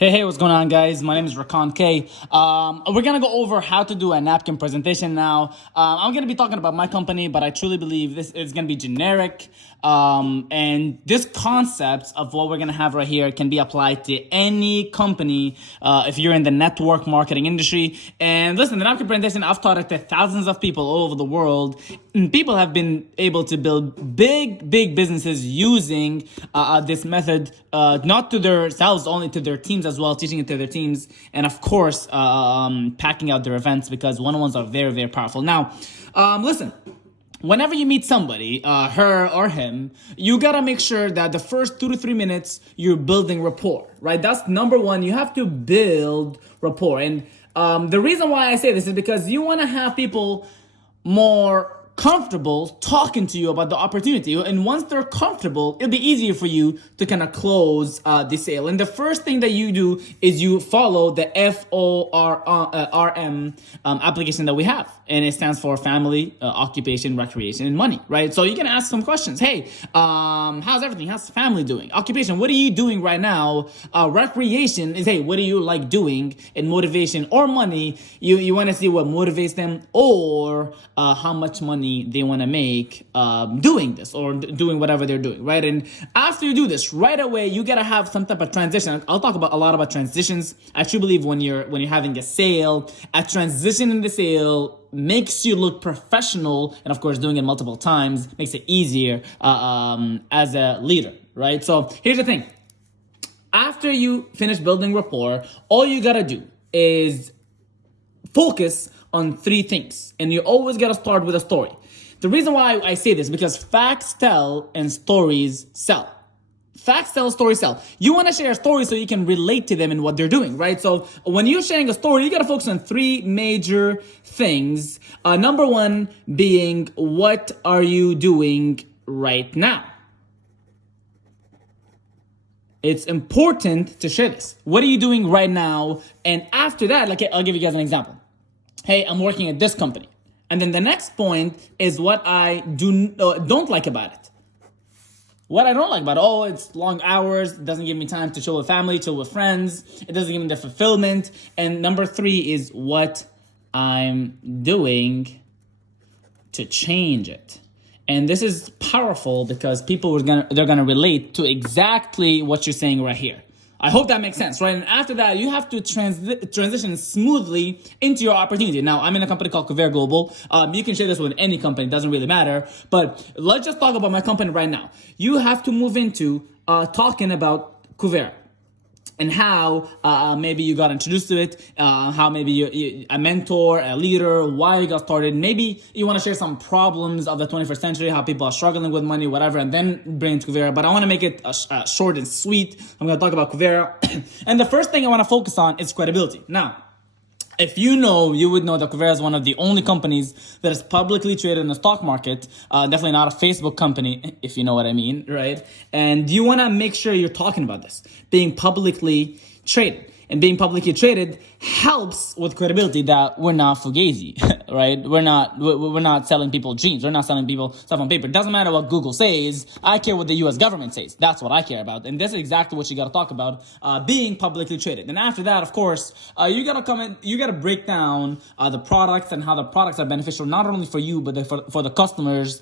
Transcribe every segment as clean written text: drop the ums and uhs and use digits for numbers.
Hey, what's going on, guys? My name is Rakan K. We're going to go over how to do a napkin presentation now. I'm going to be talking about my company, but I truly believe this is going to be generic. And this concept of what we're going to have right here can be applied to any company if you're in the network marketing industry. And listen, the napkin presentation, I've taught it to thousands of people all over the world. And people have been able to build big businesses using this method, not to themselves, only to their teams as well, teaching it to their teams, and of course, packing out their events because one-on-ones are very powerful. Now, listen. Whenever you meet somebody, her or him, you gotta make sure that the first 2 to 3 minutes you're building rapport, right? That's number one. You have to build rapport, and the reason why I say this is because you want to have people more comfortable talking to you about the opportunity, and once they're comfortable, it'll be easier for you to kind of close the sale. And the first thing that you do is you follow the FORM application that we have, and it stands for family, occupation, recreation, and money, right? So you can ask some questions. Hey, how's everything? How's the family doing? Occupation, what are you doing right now? Recreation is, hey, what do you like doing? And motivation or money, you want to see what motivates them, or how much money they want to make doing this or doing whatever they're doing, right? And after you do this, right away you gotta have some type of transition. I'll talk about a lot about transitions. I truly believe when you're having a sale, a transition in the sale makes you look professional, and of course doing it multiple times makes it easier as a leader, right? So here's the thing. After you finish building rapport, all you gotta do is focus on 3 things, and you always got to start with a story. The reason why I say this, because facts tell and stories sell. Facts tell, stories sell. You want to share a story so you can relate to them and what they're doing, right? So when you're sharing a story, you got to focus on 3 major things. Number 1 being, what are you doing right now? It's important to share this. What are you doing right now? And after that, like, I'll give you guys an example. Hey, I'm working at this company. And then the next point is what I don't like about it. What I don't like about it, it's long hours, it doesn't give me time to chill with family, chill with friends, it doesn't give me the fulfillment. And number 3 is what I'm doing to change it. And this is powerful because people they're gonna relate to exactly what you're saying right here. I hope that makes sense, right? And after that, you have to transition smoothly into your opportunity. Now, I'm in a company called Kuvera Global. You can share this with any company, it doesn't really matter. But let's just talk about my company right now. You have to move into talking about Kuvera and how maybe you got introduced to it, how maybe you a mentor, a leader, why you got started. Maybe you want to share some problems of the 21st century, how people are struggling with money, whatever, and then bring it to Kuvera. But I want to make it short and sweet. I'm going to talk about Kuvera. And the first thing I want to focus on is credibility. Now, if you would know that Kuvera is one of the only companies that is publicly traded in the stock market. Definitely not a Facebook company, if you know what I mean, right? And you want to make sure you're talking about this, being publicly traded. And being publicly traded helps with credibility that we're not fugazi, right? We're not selling people dreams. We're not selling people stuff on paper. It doesn't matter what Google says. I care what the U.S. government says. That's what I care about. And that's exactly what you got to talk about, being publicly traded. And after that, of course, you got to break down the products and how the products are beneficial, not only for you, but for the customers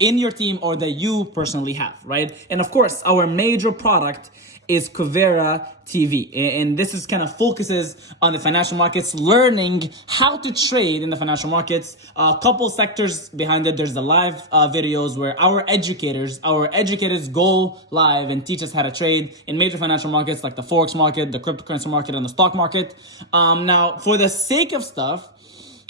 in your team or that you personally have, right? And of course, our major product is Kuvera TV. And this is kind of focuses on the financial markets, learning how to trade in the financial markets. A couple sectors behind it. There's the live videos where our educators go live and teach us how to trade in major financial markets like the Forex market, the cryptocurrency market, and the stock market. Now, for the sake of stuff,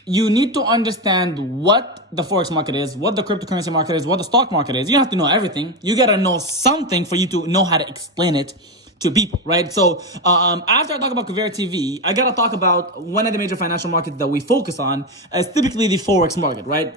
you need to understand what the Forex market is, what the cryptocurrency market is, what the stock market is. You don't have to know everything. You got to know something for you to know how to explain it to people, right? So after I talk about Kuvera TV, I got to talk about one of the major financial markets that we focus on as typically the Forex market, right?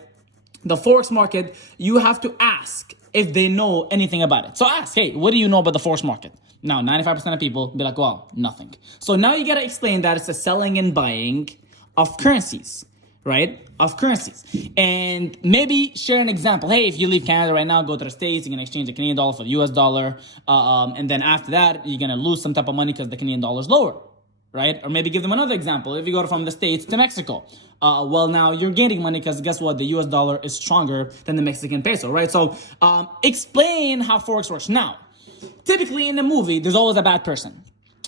The Forex market, you have to ask if they know anything about it. So ask, hey, what do you know about the Forex market? Now, 95% of people be like, well, nothing. So now you got to explain that it's a selling and buying of currencies, right, of currencies. And maybe share an example. Hey, if you leave Canada right now, go to the States, you're going to exchange the Canadian dollar for the US dollar. And then after that, you're going to lose some type of money because the Canadian dollar is lower, right? Or maybe give them another example. If you go from the States to Mexico, well, now you're gaining money because guess what? The US dollar is stronger than the Mexican peso, right? So explain how Forex works. Now, typically in the movie, there's always a bad person.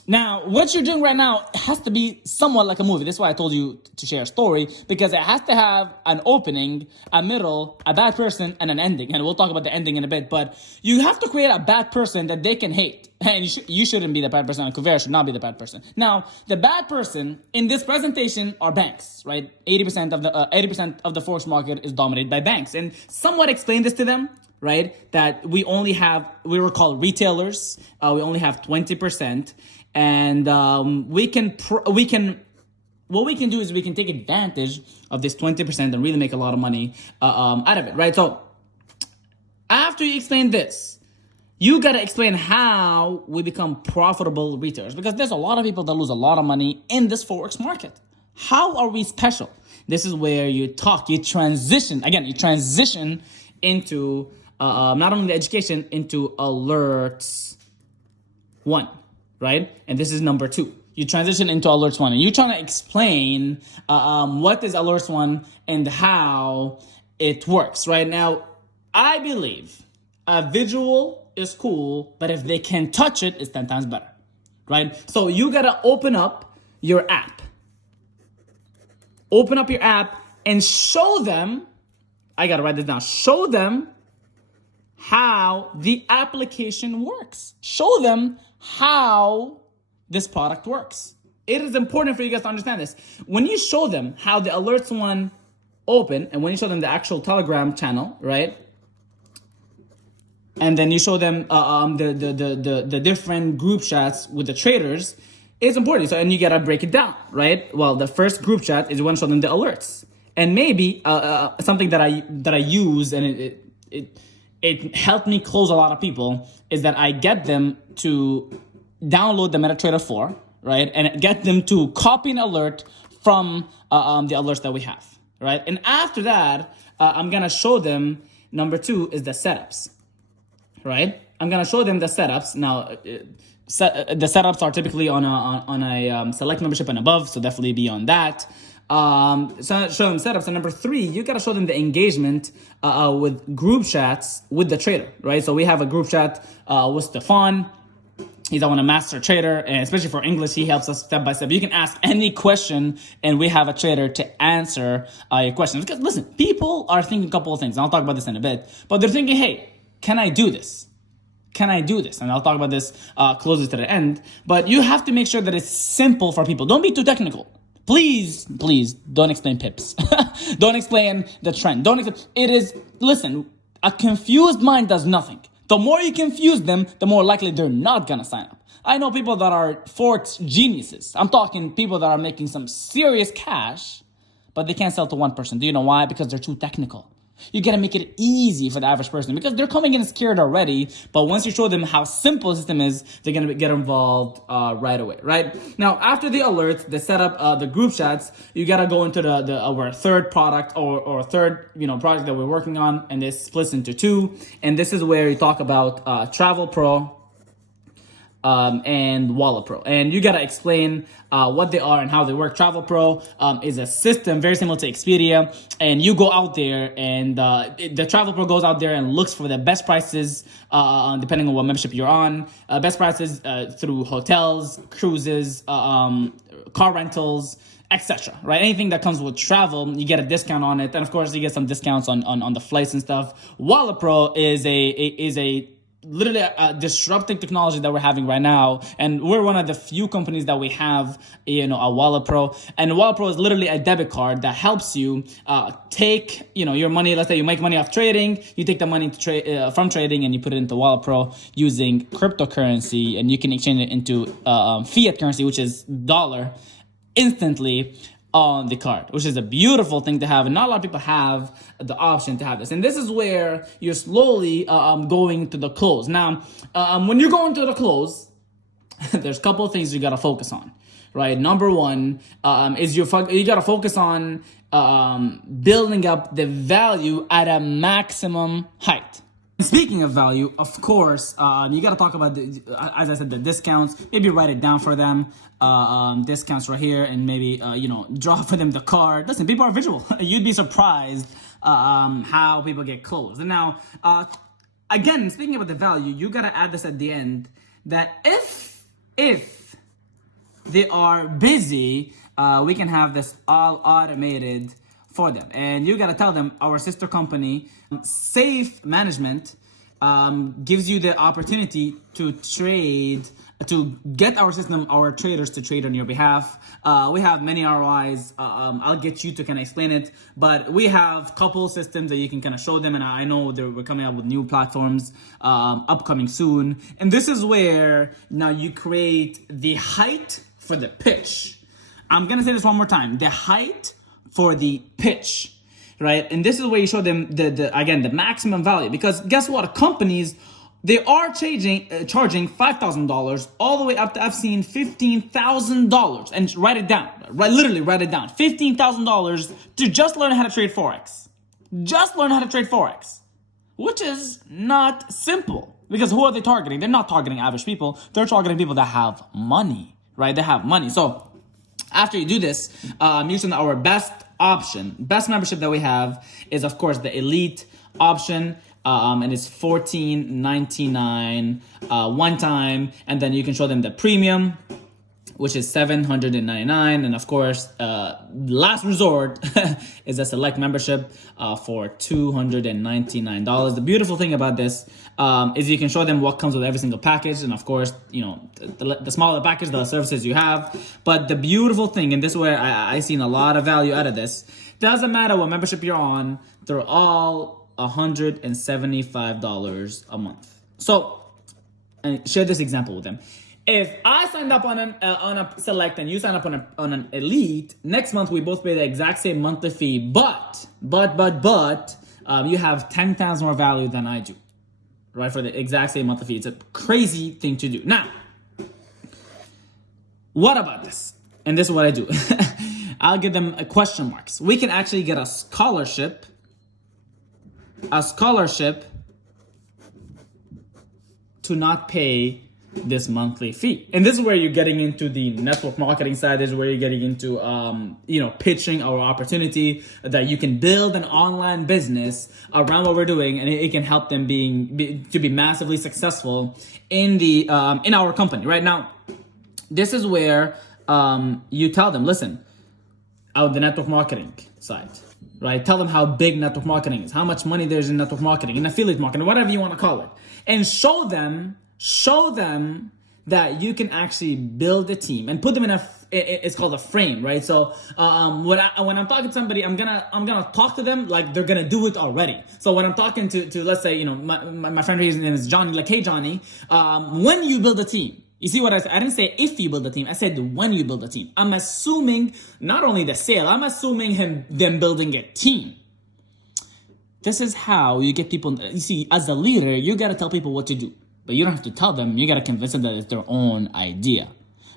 Now, what you're doing right now has to be somewhat like a movie. That's why I told you to share a story, because it has to have an opening, a middle, a bad person, and an ending. And we'll talk about the ending in a bit. But you have to create a bad person that they can hate. And you shouldn't be the bad person, and Kuvera should not be the bad person. Now, the bad person in this presentation are banks, right? 80% of the Forex market is dominated by banks. And somewhat explain this to them, right? That we were called retailers. We only have 20%. And what we can do is we can take advantage of this 20% and really make a lot of money out of it, right? So after you explain this, you got to explain how we become profitable retailers, because there's a lot of people that lose a lot of money in this Forex market. How are we special? This is where you transition into not only the education, into alerts 1. Right? And this is number 2. You transition into alerts 1, and you're trying to explain what is alerts 1 and how it works. Right now, I believe a visual is cool, but if they can touch it, it's 10 times better. Right? So you gotta open up your app. Open up your app and show them. I gotta write this down. Show them how the application works. Show them how this product works. It is important for you guys to understand this. When you show them how the alerts 1 open, and when you show them the actual Telegram channel, right? And then you show them the different group chats with the traders, it's important. So, and you gotta break it down, right? Well, the first group chat is you want to show them the alerts, and maybe something that I use, and it helped me close a lot of people, is that I get them to download the MetaTrader 4, right? And get them to copy an alert from the alerts that we have, right? And after that, I'm gonna show them, number 2 is the setups, right? I'm gonna show them the setups. Now, the setups are typically on a select membership and above, so definitely be on that. So show them setups. And number 3, you gotta show them the engagement with group chats with the trader, right? So we have a group chat with Stefan. He's a master trader, and especially for English, he helps us step by step. You can ask any question, and we have a trader to answer your questions. Because listen, people are thinking a couple of things. And I'll talk about this in a bit, but they're thinking, hey, can I do this? Can I do this? And I'll talk about this closer to the end. But you have to make sure that it's simple for people. Don't be too technical. Please don't explain pips. Don't explain the trend. Listen, a confused mind does nothing. The more you confuse them, the more likely they're not gonna sign up. I know people that are Forex geniuses. I'm talking people that are making some serious cash, but they can't sell to one person. Do you know why? Because they're too technical. You gotta make it easy for the average person, because they're coming in scared already. But once you show them how simple the system is, they're gonna get involved right away, right? Now, after the alerts, the setup, the group chats, you gotta go into our third product or third project that we're working on, and this splits into 2. And this is where you talk about Travel Pro and Wallet Pro, and you gotta explain what they are and how they work. Travel Pro is a system very similar to Expedia, and you go out there, and the Travel Pro goes out there and looks for the best prices depending on what membership you're on. Best prices through hotels, cruises, car rentals, etc. Right? Anything that comes with travel, you get a discount on it, and of course you get some discounts on the flights and stuff. Wallet Pro is a literally a disrupting technology that we're having right now, and we're one of the few companies that we have a Wallet Pro. And Wallet Pro is literally a debit card that helps you take your money. Let's say you make money off trading, you take the money from trading and you put it into Wallet Pro using cryptocurrency, and you can exchange it into fiat currency, which is dollar, instantly on the card, which is a beautiful thing to have, and not a lot of people have the option to have this. And this is where you're slowly going to the close. Now, when you're going to the close, there's a couple of things you got to focus on. right? Number one is you gotta focus on building up the value at a maximum height. Speaking of value, of course, you got to talk about, as I said, the discounts. Maybe write it down for them. Discounts right here, and maybe, draw for them the card. Listen, people are visual. You'd be surprised how people get closed. And now, again, speaking about the value, you got to add this at the end, that if they are busy, we can have this all automated for them. And you got to tell them our sister company, Safe Management, gives you the opportunity to trade, to get our system, our traders to trade on your behalf. We have many ROIs. I'll get you to kind of explain it, but we have couple systems that you can kind of show them. And I know that we're coming out with new platforms upcoming soon. And this is where now you create the height for the pitch. I'm going to say this one more time. The height for the pitch, right? And this is where you show them the maximum value, because guess what? Companies, they are charging $5,000 all the way up to, I've seen $15,000, and write it down, right? Literally write it down. $15,000 to just learn how to trade Forex. Just learn how to trade Forex, which is not simple, because who are they targeting? They're not targeting average people. They're targeting people that have money, right? They have money. So after you do this, using our best membership that we have is, of course, the elite option, and it's $14.99 one time, and then you can show them the premium, which is $799, and of course, last resort is a select membership for $299. The beautiful thing about this is you can show them what comes with every single package, and of course, the smaller the package, the services you have. But the beautiful thing, and this is where I seen a lot of value out of this, doesn't matter what membership you're on, they're all $175 a month. So, and share this example with them. If I signed up on a select and you sign up on an elite, next month we both pay the exact same monthly fee, but you have 10 times more value than I do, right? For the exact same monthly fee. It's a crazy thing to do. Now, what about this? And this is what I do. I'll give them a question marks. We can actually get a scholarship to not pay this monthly fee. And this is where you're getting into the network marketing side. This is where you're getting into pitching our opportunity that you can build an online business around what we're doing, and it can help them to be massively successful in our company. Right now, this is where you tell them, listen, out the network marketing side, right? Tell them how big network marketing is, how much money there's in network marketing, in affiliate marketing, whatever you want to call it, and show them that you can actually build a team and put them in it's called a frame, right? So when I'm talking to somebody, I'm gonna talk to them like they're gonna do it already. So when I'm talking to let's say, my friend, his name is Johnny, like, hey Johnny, when you build a team, you see what I said? I didn't say if you build a team, I said when you build a team. I'm assuming not only the sale, I'm assuming them building a team. This is how you get people. You see, as a leader, you gotta tell people what to do. But you don't have to tell them. You got to convince them that it's their own idea,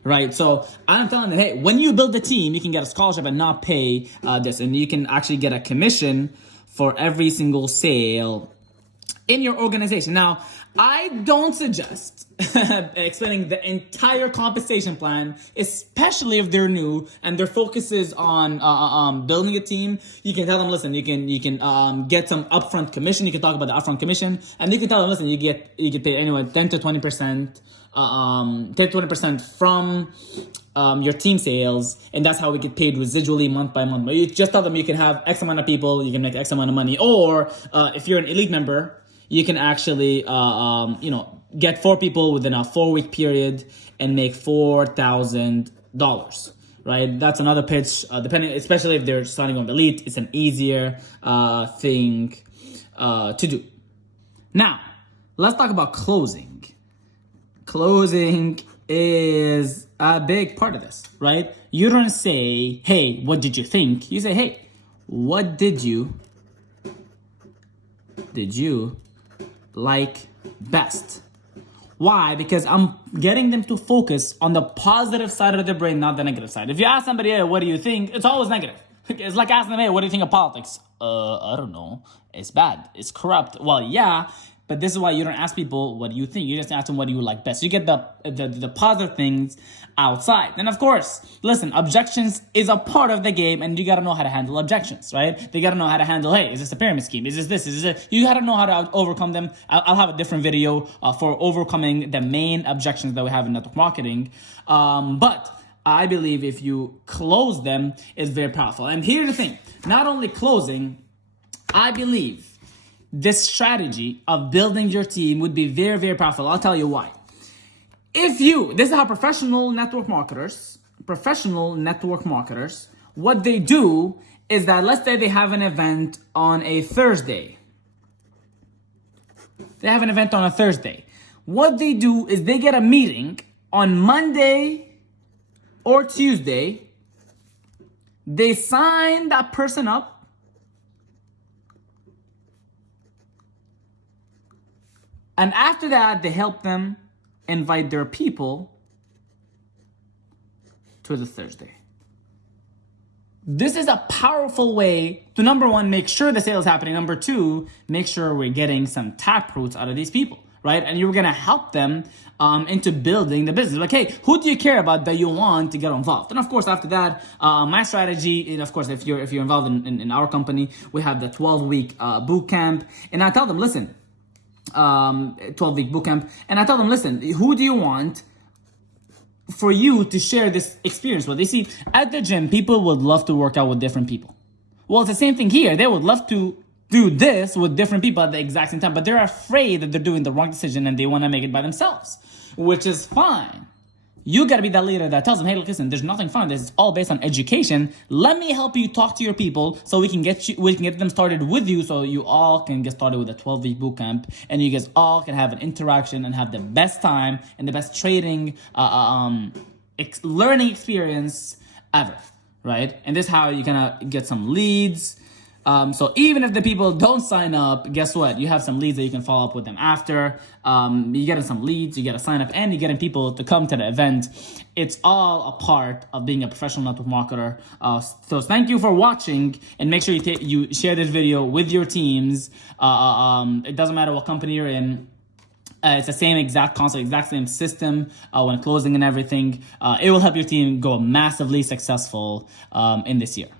right? So I'm telling them, hey, when you build a team, you can get a scholarship and not pay this. And you can actually get a commission for every single sale in your organization. Now, I don't suggest explaining the entire compensation plan, especially if they're new and their focus is on building a team. You can tell them, listen, you can get some upfront commission. You can talk about the upfront commission, and you can tell them, listen, you get paid anywhere 10 to 20%, 10 to 20% from your team sales, and that's how we get paid residually month by month. But you just tell them you can have X amount of people, you can make X amount of money, or if you're an elite member, you can actually, get 4 people within a 4-week period and make $4,000, right? That's another pitch, depending, especially if they're starting on elite, it's an easier thing to do. Now, let's talk about closing. Closing is a big part of this, right? You don't say, hey, what did you think? You say, hey, what did you like best? Why? Because I'm getting them to focus on the positive side of their brain, not the negative side. If you ask somebody, hey, what do you think? It's always negative. It's like asking them, hey, what do you think of politics? I don't know. It's bad. It's corrupt. Well, yeah, but this is why you don't ask people, what do you think? You just ask them, what do you like best? You get the positive things outside. And of course, listen, objections is a part of the game, and you got to know how to handle objections, right? They got to know how to handle, hey, is this a pyramid scheme? Is this? Is this? You got to know how to overcome them. I'll have a different video for overcoming the main objections that we have in network marketing. But I believe if you close them, it's very powerful. And here's the thing, not only closing, I believe this strategy of building your team would be very, very powerful. I'll tell you why. This is how professional network marketers, what they do is that, let's say they have an event on a Thursday. What they do is they get a meeting on Monday or Tuesday. They sign that person up. And after that, they help them invite their people to the Thursday. This is a powerful way to, number one, make sure the sale is happening. Number two, make sure we're getting some taproots out of these people, right? And you're gonna help them into building the business. Like, hey, who do you care about that you want to get involved? And of course, after that, my strategy, and of course, if you're involved in our company, we have the 12-week boot camp. And I tell them, listen, 12-week bootcamp, and I tell them, listen, who do you want for you to share this experience with? You see, at the gym, people would love to work out with different people. Well, it's the same thing here. They would love to do this with different people at the exact same time, but they're afraid that they're doing the wrong decision and they want to make it by themselves, which is fine. You got to be that leader that tells them, hey, look, listen, there's nothing fun. This is all based on education. Let me help you talk to your people so we can get them started with you, so you all can get started with a 12-week bootcamp, and you guys all can have an interaction and have the best time and the best trading, learning experience ever, right? And this is how you're gonna get some leads. So even if the people don't sign up, guess what? You have some leads that you can follow up with them after. You get some leads, you get a sign up, and you're getting people to come to the event. It's all a part of being a professional network marketer. So thank you for watching, and make sure you share this video with your teams. It doesn't matter what company you're in. It's the same exact concept, exact same system when closing and everything. It will help your team go massively successful in this year.